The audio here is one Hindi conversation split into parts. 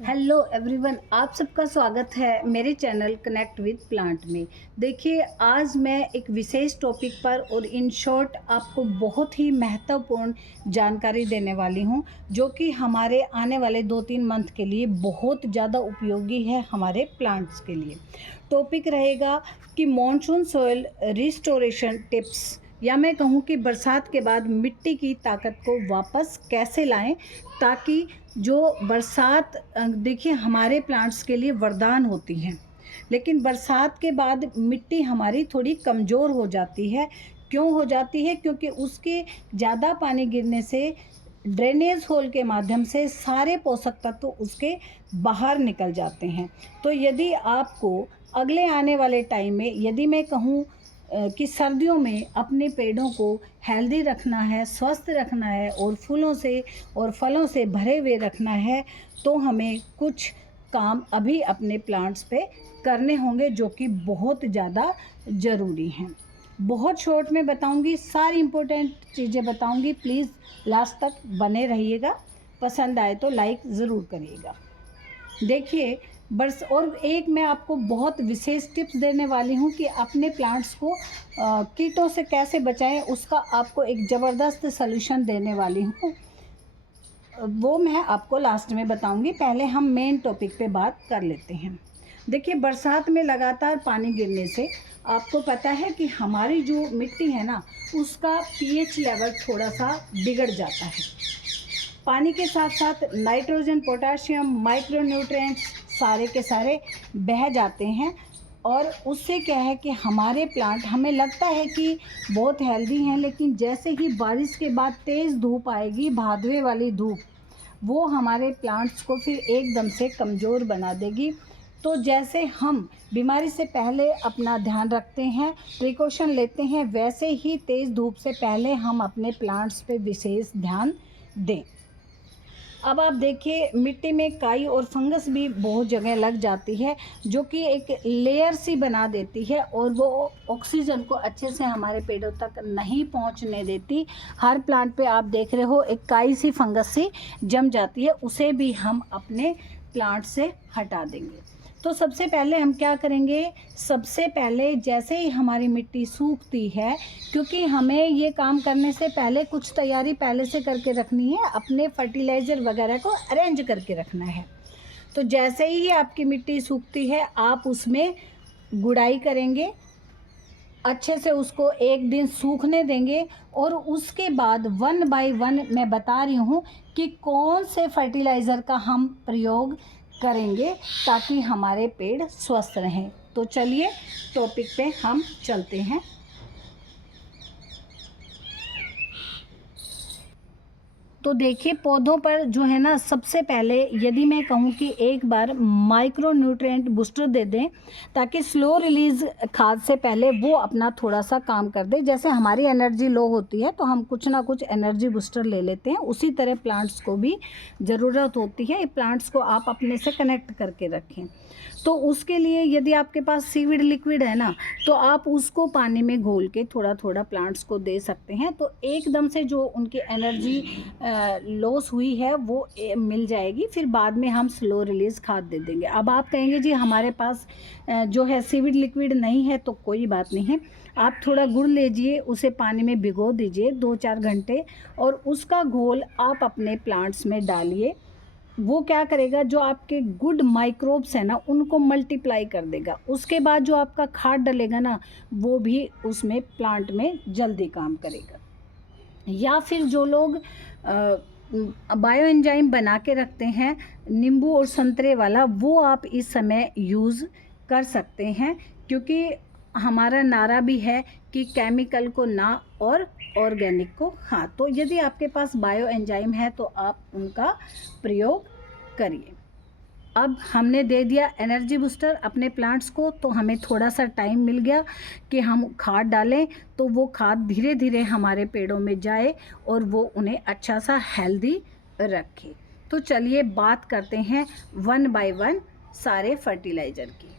हेलो एवरीवन, आप सबका स्वागत है मेरे चैनल कनेक्ट विद प्लांट में। देखिए, आज मैं एक विशेष टॉपिक पर और इन शॉर्ट आपको बहुत ही महत्वपूर्ण जानकारी देने वाली हूं, जो कि हमारे आने वाले 2-3 मंथ के लिए बहुत ज़्यादा उपयोगी है हमारे प्लांट्स के लिए। टॉपिक रहेगा कि मॉनसून सॉइल रिस्टोरेशन टिप्स, या मैं कहूँ कि बरसात के बाद मिट्टी की ताकत को वापस कैसे लाएं, ताकि जो बरसात देखिए हमारे प्लांट्स के लिए वरदान होती हैं, लेकिन बरसात के बाद मिट्टी हमारी थोड़ी कमज़ोर हो जाती है। क्यों हो जाती है? क्योंकि उसके ज़्यादा पानी गिरने से ड्रेनेज होल के माध्यम से सारे पोषक तत्व उसके बाहर निकल जाते हैं। तो यदि आपको अगले आने वाले टाइम में, यदि मैं कहूँ कि सर्दियों में अपने पेड़ों को हेल्दी रखना है, स्वस्थ रखना है और फूलों से और फलों से भरे हुए रखना है, तो हमें कुछ काम अभी अपने प्लांट्स पे करने होंगे, जो कि बहुत ज़्यादा ज़रूरी हैं। बहुत शॉर्ट में बताऊंगी, सारी इम्पोर्टेंट चीज़ें बताऊंगी। प्लीज़ लास्ट तक बने रहिएगा। पसंद आए तो लाइक ज़रूर करिएगा। देखिए, बस और एक मैं आपको बहुत विशेष टिप्स देने वाली हूँ कि अपने प्लांट्स को कीटों से कैसे बचाएं, उसका आपको एक ज़बरदस्त सलूशन देने वाली हूँ। वो मैं आपको लास्ट में बताऊंगी। पहले हम मेन टॉपिक पे बात कर लेते हैं। देखिए, बरसात में लगातार पानी गिरने से आपको पता है कि हमारी जो मिट्टी है ना, उसका पीएच लेवल थोड़ा सा बिगड़ जाता है। पानी के साथ साथ नाइट्रोजन, पोटाशियम, माइक्रो न्यूट्रिएंट्स सारे के सारे बह जाते हैं, और उससे क्या है कि हमारे प्लांट, हमें लगता है कि बहुत हेल्दी हैं, लेकिन जैसे ही बारिश के बाद तेज़ धूप आएगी, भादवे वाली धूप, वो हमारे प्लांट्स को फिर एकदम से कमज़ोर बना देगी। तो जैसे हम बीमारी से पहले अपना ध्यान रखते हैं, प्रिकॉशन लेते हैं, वैसे ही तेज़ धूप से पहले हम अपने प्लांट्स पे विशेष ध्यान दें। अब आप देखिए, मिट्टी में काई और फंगस भी बहुत जगह लग जाती है, जो कि एक लेयर सी बना देती है, और वो ऑक्सीजन को अच्छे से हमारे पेड़ों तक नहीं पहुंचने देती। हर प्लांट पे आप देख रहे हो एक काई सी, फंगस सी जम जाती है, उसे भी हम अपने प्लांट से हटा देंगे। तो सबसे पहले हम क्या करेंगे? सबसे पहले जैसे ही हमारी मिट्टी सूखती है, क्योंकि हमें ये काम करने से पहले कुछ तैयारी पहले से करके रखनी है, अपने फर्टिलाइज़र वगैरह को अरेंज करके रखना है। तो जैसे ही आपकी मिट्टी सूखती है, आप उसमें गुड़ाई करेंगे, अच्छे से उसको एक दिन सूखने देंगे, और उसके बाद 1 बाय 1 मैं बता रही हूँ कि कौन से फर्टिलाइज़र का हम प्रयोग करेंगे, ताकि हमारे पेड़ स्वस्थ रहें। तो चलिए टॉपिक पे हम चलते हैं। तो देखिए, पौधों पर जो है ना, सबसे पहले यदि मैं कहूँ कि एक बार माइक्रो न्यूट्रिएंट बूस्टर दे दें, ताकि स्लो रिलीज़ खाद से पहले वो अपना थोड़ा सा काम कर दे। जैसे हमारी एनर्जी लो होती है तो हम कुछ ना कुछ एनर्जी बूस्टर ले लेते हैं, उसी तरह प्लांट्स को भी ज़रूरत होती है। प्लांट्स को आप अपने से कनेक्ट करके रखें। तो उसके लिए यदि आपके पास सीविड लिक्विड है ना, तो आप उसको पानी में घोल के थोड़ा थोड़ा प्लांट्स को दे सकते हैं। तो एकदम से जो उनकी एनर्जी लॉस हुई है वो मिल जाएगी। फिर बाद में हम स्लो रिलीज़ खाद दे देंगे। अब आप कहेंगे जी हमारे पास जो है सीविड लिक्विड नहीं है, तो कोई बात नहीं है। आप थोड़ा गुड़ लीजिए, उसे पानी में भिगो दीजिए 2-4 घंटे, और उसका घोल आप अपने प्लांट्स में डालिए। वो क्या करेगा, जो आपके गुड माइक्रोब्स हैं ना, उनको मल्टीप्लाई कर देगा। उसके बाद जो आपका खाद डलेगा ना, वो भी उसमें प्लांट में जल्दी काम करेगा। या फिर जो लोग बायो एंजाइम बना के रखते हैं, नींबू और संतरे वाला, वो आप इस समय यूज़ कर सकते हैं, क्योंकि हमारा नारा भी है कि केमिकल को ना और ऑर्गेनिक को हाँ। तो यदि आपके पास बायो एंजाइम है तो आप उनका प्रयोग करिए। अब हमने दे दिया एनर्जी बूस्टर अपने प्लांट्स को, तो हमें थोड़ा सा टाइम मिल गया कि हम खाद डालें, तो वो खाद धीरे धीरे हमारे पेड़ों में जाए और वो उन्हें अच्छा सा हेल्दी रखे। तो चलिए बात करते हैं 1 बाय 1 सारे फर्टिलाइज़र की।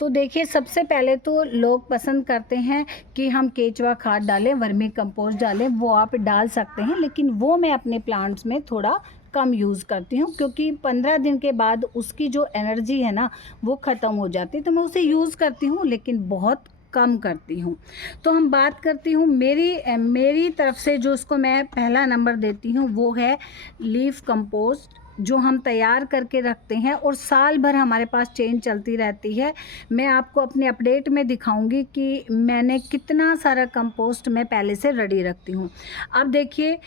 तो देखिए, सबसे पहले तो लोग पसंद करते हैं कि हम केचुआ खाद डालें, वर्मी कंपोस्ट डालें। वो आप डाल सकते हैं, लेकिन वो मैं अपने प्लांट्स में थोड़ा कम यूज़ करती हूँ, क्योंकि 15 दिन के बाद उसकी जो एनर्जी है ना वो ख़त्म हो जाती है। तो मैं उसे यूज़ करती हूँ लेकिन बहुत कम करती हूँ। तो हम बात करती हूँ मेरी तरफ से जो उसको मैं पहला नंबर देती हूँ वो है लीफ कंपोस्ट, जो हम तैयार करके रखते हैं और साल भर हमारे पास चेन चलती रहती है। मैं आपको अपने अपडेट में दिखाऊंगी कि मैंने कितना सारा कंपोस्ट मैं पहले से रेडी रखती हूँ। अब देखिए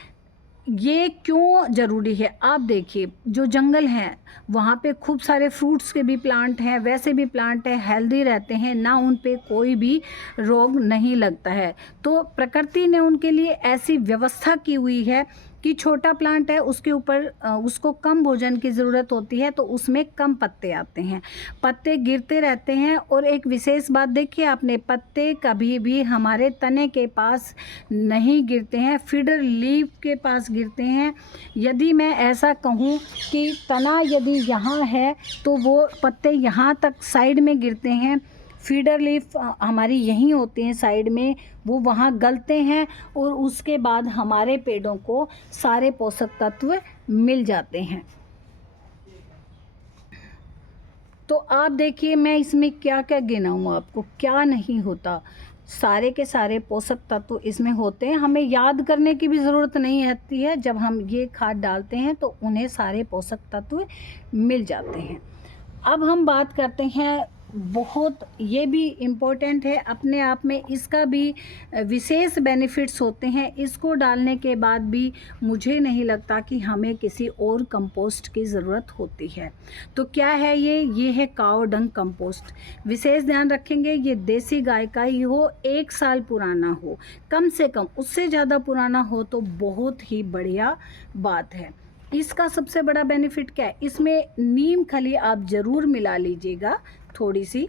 ये क्यों ज़रूरी है। आप देखिए जो जंगल हैं वहाँ पे खूब सारे फ्रूट्स के भी प्लांट हैं, वैसे भी प्लांट हैं, हेल्दी रहते हैं ना, उन पे कोई भी रोग नहीं लगता है। तो प्रकृति ने उनके लिए ऐसी व्यवस्था की हुई है कि छोटा प्लांट है उसके ऊपर उसको कम भोजन की ज़रूरत होती है, तो उसमें कम पत्ते आते हैं, पत्ते गिरते रहते हैं। और एक विशेष बात देखिए आपने, पत्ते कभी भी हमारे तने के पास नहीं गिरते हैं, फीडर लीफ के पास गिरते हैं। यदि मैं ऐसा कहूँ कि तना यदि यहाँ है तो वो पत्ते यहाँ तक साइड में गिरते हैं, फीडर लीफ हमारी यहीं होती हैं साइड में, वो वहाँ गलते हैं और उसके बाद हमारे पेड़ों को सारे पोषक तत्व मिल जाते हैं। तो आप देखिए मैं इसमें क्या क्या गिनाऊँ आपको, क्या नहीं होता, सारे के सारे पोषक तत्व इसमें होते हैं। हमें याद करने की भी ज़रूरत नहीं आती है, जब हम ये खाद डालते हैं तो उन्हें सारे पोषक तत्व मिल जाते हैं। अब हम बात करते हैं, बहुत ये भी इम्पोर्टेंट है अपने आप में, इसका भी विशेष बेनिफिट्स होते हैं। इसको डालने के बाद भी मुझे नहीं लगता कि हमें किसी और कंपोस्ट की ज़रूरत होती है। तो क्या है ये है काऊ डंग कंपोस्ट। विशेष ध्यान रखेंगे ये देसी गाय का ही हो, 1 साल पुराना हो कम से कम, उससे ज़्यादा पुराना हो तो बहुत ही बढ़िया बात है। इसका सबसे बड़ा बेनिफिट क्या है, इसमें नीम खली आप ज़रूर मिला लीजिएगा थोड़ी सी,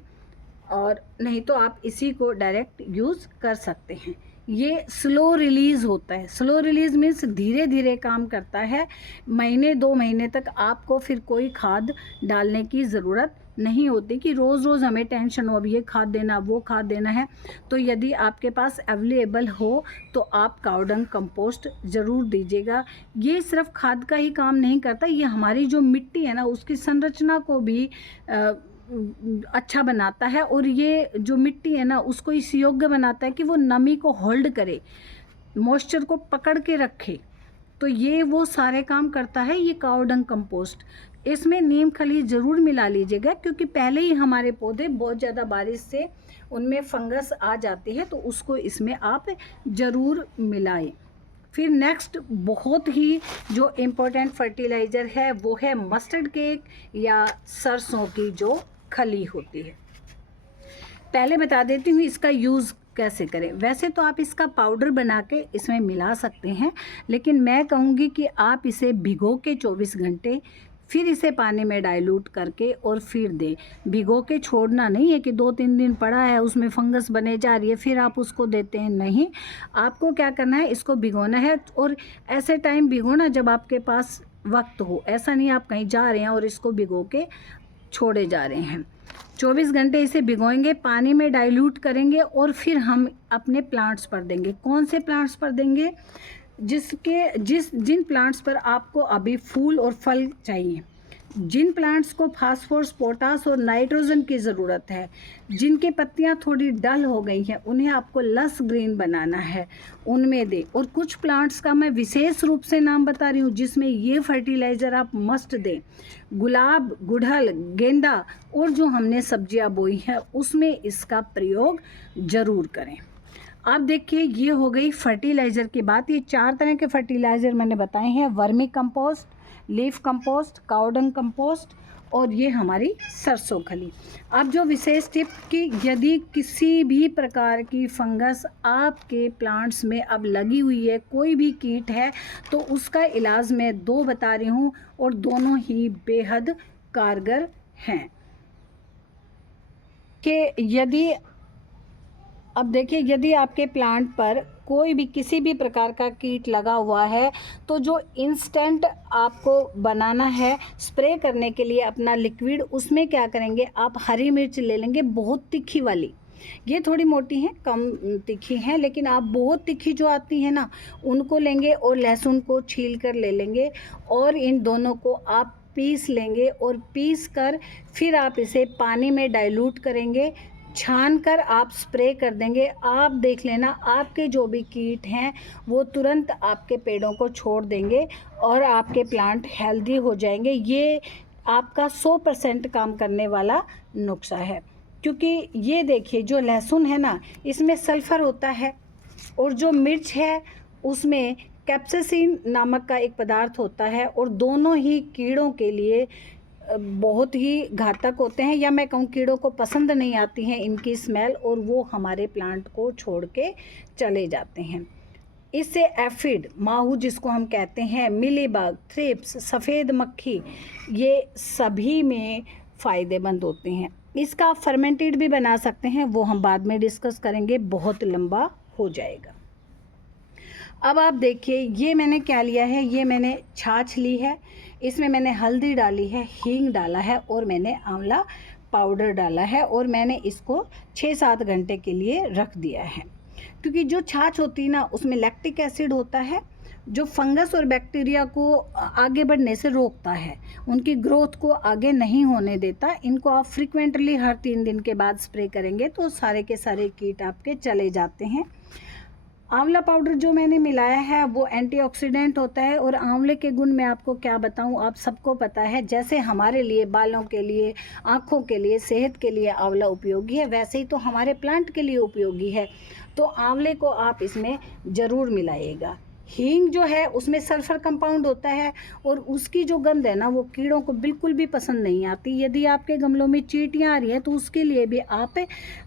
और नहीं तो आप इसी को डायरेक्ट यूज़ कर सकते हैं। ये स्लो रिलीज़ होता है, स्लो रिलीज़ मीन्स धीरे धीरे काम करता है। महीने 2 महीने तक आपको फिर कोई खाद डालने की ज़रूरत नहीं होती कि रोज़ रोज़ हमें टेंशन हो, अब ये खाद देना वो खाद देना है। तो यदि आपके पास अवेलेबल हो तो आप काऊ डंग कंपोस्ट ज़रूर दीजिएगा। ये सिर्फ खाद का ही काम नहीं करता, ये हमारी जो मिट्टी है ना उसकी संरचना को भी अच्छा बनाता है, और ये जो मिट्टी है ना उसको इस योग्य बनाता है कि वो नमी को होल्ड करे, मॉइस्चर को पकड़ के रखे। तो ये वो सारे काम करता है ये काऊ डंग कंपोस्ट। इसमें नीम खली ज़रूर मिला लीजिएगा, क्योंकि पहले ही हमारे पौधे बहुत ज़्यादा बारिश से उनमें फंगस आ जाती है, तो उसको इसमें आप ज़रूर मिलाएं। फिर नेक्स्ट बहुत ही जो इम्पोर्टेंट फर्टिलाइज़र है वो है मस्टर्ड केक या सरसों की जो खली होती है। पहले बता देती हूँ इसका यूज़ कैसे करें। वैसे तो आप इसका पाउडर बना के इसमें मिला सकते हैं, लेकिन मैं कहूँगी कि आप इसे भिगो के 24 घंटे फिर इसे पानी में डाइल्यूट करके और फिर दें। भिगो के छोड़ना नहीं है कि 2-3 दिन पड़ा है उसमें फंगस बने जा रही है फिर आप उसको देते हैं, नहीं। आपको क्या करना है, इसको भिगोना है, और ऐसे टाइम भिगोना जब आपके पास वक्त हो। ऐसा नहीं आप कहीं जा रहे हैं और इसको भिगो के छोड़े जा रहे हैं। 24 घंटे इसे भिगोएंगे, पानी में डाइल्यूट करेंगे और फिर हम अपने प्लांट्स पर देंगे। कौन से प्लांट्स पर देंगे, जिन प्लांट्स पर आपको अभी फूल और फल चाहिए, जिन प्लांट्स को फास्फोरस, पोटास और नाइट्रोजन की ज़रूरत है, जिनके पत्तियां थोड़ी डल हो गई हैं, उन्हें आपको लस ग्रीन बनाना है, उनमें दे। और कुछ प्लांट्स का मैं विशेष रूप से नाम बता रही हूँ जिसमें ये फर्टिलाइज़र आप मस्ट दें। गुलाब, गुड़हल, गेंदा और जो हमने सब्जियां बोई हैं उसमें इसका प्रयोग ज़रूर करें। आप देखिए ये हो गई फर्टिलाइज़र की बात। ये 4 तरह के फर्टिलाइज़र मैंने बताए हैं, वर्मी कंपोस्ट, लीफ कंपोस्ट, काऊ डंग कंपोस्ट और ये हमारी सरसों खली। अब जो विशेष टिप कि यदि किसी भी प्रकार की फंगस आपके प्लांट्स में अब लगी हुई है, कोई भी कीट है, तो उसका इलाज मैं 2 बता रही हूँ और दोनों ही बेहद कारगर हैं। कि यदि अब देखिए यदि आपके प्लांट पर कोई भी किसी भी प्रकार का कीट लगा हुआ है, तो जो इंस्टेंट आपको बनाना है स्प्रे करने के लिए अपना लिक्विड, उसमें क्या करेंगे, आप हरी मिर्च ले लेंगे बहुत तीखी वाली, ये थोड़ी मोटी हैं, कम तीखी हैं, लेकिन आप बहुत तीखी जो आती हैं ना उनको लेंगे और लहसुन को छील कर ले लेंगे और इन दोनों को आप पीस लेंगे और पीस कर फिर आप इसे पानी में डाइल्यूट करेंगे, छान कर आप स्प्रे कर देंगे। आप देख लेना आपके जो भी कीट हैं वो तुरंत आपके पेड़ों को छोड़ देंगे और आपके प्लांट हेल्दी हो जाएंगे। ये आपका 100% काम करने वाला नुस्खा है, क्योंकि ये देखिए जो लहसुन है ना इसमें सल्फ़र होता है और जो मिर्च है उसमें कैप्साइसिन नामक का एक पदार्थ होता है और दोनों ही कीड़ों के लिए बहुत ही घातक होते हैं, या मैं कहूँ कीड़ों को पसंद नहीं आती हैं इनकी स्मेल और वो हमारे प्लांट को छोड़ के चले जाते हैं। इससे एफिड, माहू जिसको हम कहते हैं, मिलीबग, थ्रिप्स, सफ़ेद मक्खी, ये सभी में फ़ायदेमंद होते हैं। इसका आप फर्मेंटेड भी बना सकते हैं, वो हम बाद में डिस्कस करेंगे, बहुत लंबा हो जाएगा। अब आप देखिए ये मैंने क्या लिया है, ये मैंने छाछ ली है, इसमें मैंने हल्दी डाली है, हींग डाला है और मैंने आंवला पाउडर डाला है और मैंने इसको 6-7 घंटे के लिए रख दिया है। क्योंकि जो छाछ होती है ना उसमें लैक्टिक एसिड होता है जो फंगस और बैक्टीरिया को आगे बढ़ने से रोकता है, उनकी ग्रोथ को आगे नहीं होने देता। इनको आप फ्रिक्वेंटली हर 3 दिन के बाद स्प्रे करेंगे तो सारे के सारे कीट आपके चले जाते हैं। आंवला पाउडर जो मैंने मिलाया है वो एंटीऑक्सीडेंट होता है और आंवले के गुण मैं आपको क्या बताऊं, आप सबको पता है। जैसे हमारे लिए बालों के लिए, आँखों के लिए, सेहत के लिए आंवला उपयोगी है, वैसे ही तो हमारे प्लांट के लिए उपयोगी है। तो आंवले को आप इसमें ज़रूर मिलाइएगा। हींग जो है उसमें सल्फ़र कंपाउंड होता है और उसकी जो गंध है ना वो कीड़ों को बिल्कुल भी पसंद नहीं आती। यदि आपके गमलों में चींटियाँ आ रही हैं तो उसके लिए भी आप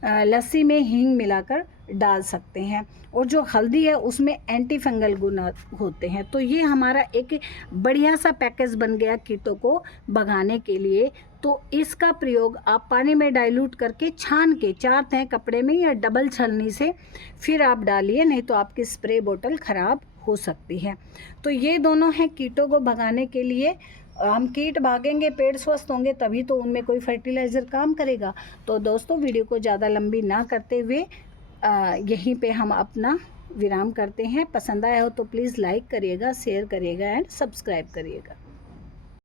लस्सी में हींग मिलाकर डाल सकते हैं। और जो हल्दी है उसमें एंटी फंगल गुण होते हैं। तो ये हमारा एक बढ़िया सा पैकेज बन गया कीटों को भगाने के लिए। तो इसका प्रयोग आप पानी में डाइल्यूट करके छान के 4 तह कपड़े में या डबल छलनी से फिर आप डालिए, नहीं तो आपकी स्प्रे बोतल ख़राब हो सकती है। तो ये दोनों हैं कीटों को भगाने के लिए। हम कीट भागेंगे, पेड़ स्वस्थ होंगे, तभी तो उनमें कोई फर्टिलाइज़र काम करेगा। तो दोस्तों वीडियो को ज़्यादा लंबी ना करते हुए यहीं पे हम अपना विराम करते हैं। पसंद आया हो तो प्लीज़ लाइक करिएगा, शेयर करिएगा एंड सब्सक्राइब करिएगा।